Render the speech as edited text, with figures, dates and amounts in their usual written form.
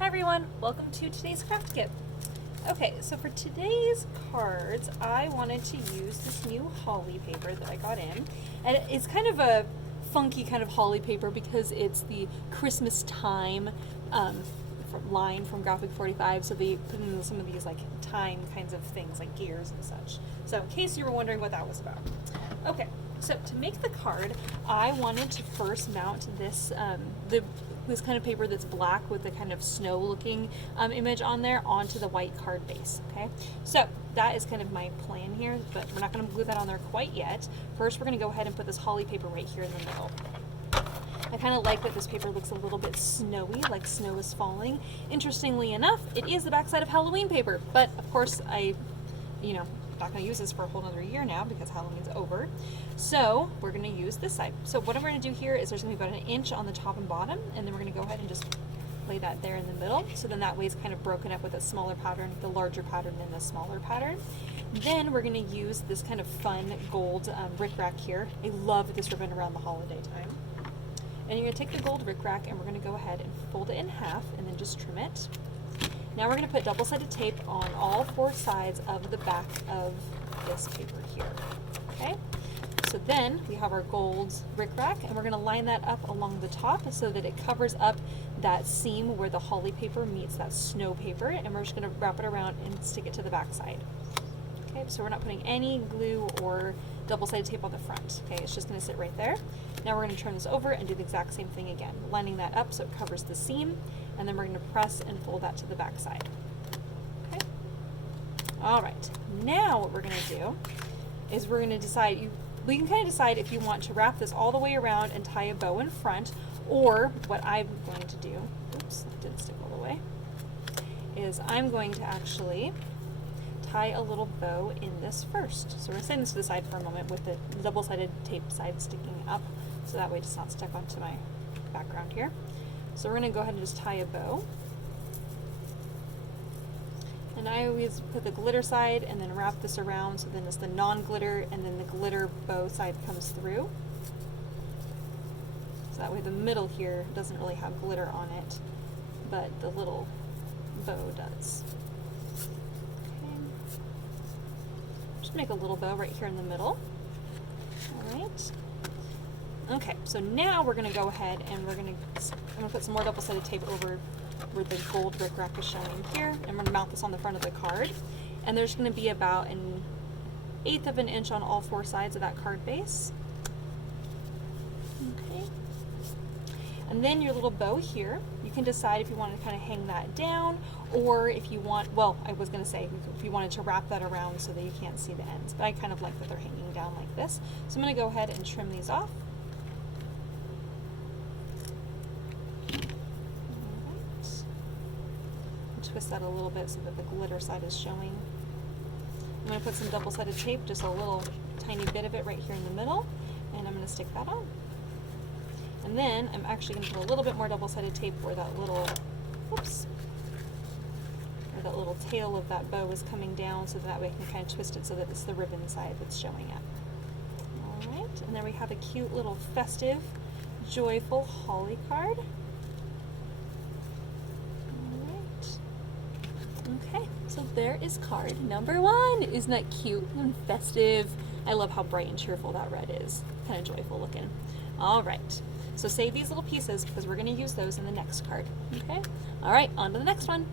Hi everyone, welcome to today's craft kit. Okay, so for today's cards, I wanted to use this new holly paper that I got in. And it's kind of a funky kind of holly paper because it's the Christmas time line from Graphic 45, so they put in some of these like time kinds of things like gears and such. So in case you were wondering what that was about. Okay, so to make the card, I wanted to first mount this this kind of paper that's black with the kind of snow looking image on there onto the white card base. Okay, so that is kind of my plan here, but we're not going to glue that on there quite yet. First, we're going to go ahead and put this holly paper right here in the middle. I kind of like that this paper looks a little bit snowy, like snow is falling. Interestingly enough, it is the backside of Halloween paper, but of course not going to use this for a whole other year now because Halloween's over. So we're going to use this side. So what I'm going to do here is there's going to be about 1 inch on the top and bottom, and then we're going to go ahead and just lay that there in the middle. So then that way it's kind of broken up with a smaller pattern, the larger pattern and the smaller pattern. Then we're going to use this kind of fun gold rickrack here. I love this ribbon around the holiday time. And you're going to take the gold rickrack and we're going to go ahead and fold it in half and then just trim it. Now we're going to put double-sided tape on all 4 sides of the back of this paper here. Okay? So then we have our gold rickrack, and we're going to line that up along the top so that it covers up that seam where the holly paper meets that snow paper, and we're just going to wrap it around and stick it to the back side. Okay, so we're not putting any glue or double-sided tape on the front. Okay, it's just going to sit right there. Now we're going to turn this over and do the exact same thing again, lining that up so it covers the seam, and then we're going to press and fold that to the back side. Okay. All right. Now what we're going to do is we're going to decide. We can kind of decide if you want to wrap this all the way around and tie a bow in front, or what I'm going to do. Oops, that didn't stick all the way. Is I'm going to actually tie a little bow in this first. So we're going to set this to the side for a moment with the double-sided tape side sticking up, so that way it's not stuck onto my background here. So we're going to go ahead and just tie a bow. And I always put the glitter side and then wrap this around, so then it's the non-glitter and then the glitter bow side comes through. So that way the middle here doesn't really have glitter on it, but the little bow does. Just make a little bow right here in the middle. All right. Okay, so now we're going to go ahead and I'm going to put some more double-sided tape over where the gold rickrack is showing here, and we're going to mount this on the front of the card. And there's going to be about 1/8 of an inch on all 4 sides of that card base. Okay. And then your little bow here, you can decide if you want to kind of hang that down, or if you want, well, I was going to say if you wanted to wrap that around so that you can't see the ends, but I kind of like that they're hanging down like this. So I'm going to go ahead and trim these off. Twist that a little bit so that the glitter side is showing. I'm going to put some double-sided tape, just a little tiny bit of it right here in the middle, and I'm going to stick that on. And then I'm actually going to put a little bit more double-sided tape where that little, whoops, where that little tail of that bow is coming down, so that way I can kind of twist it so that it's the ribbon side that's showing up. All right, and then we have a cute little festive, joyful holly card. Okay, so there is card number 1. Isn't that cute and festive? I love how bright and cheerful that red is. Kind of joyful looking. All right, so save these little pieces because we're going to use those in the next card. Okay, all right, on to the next one.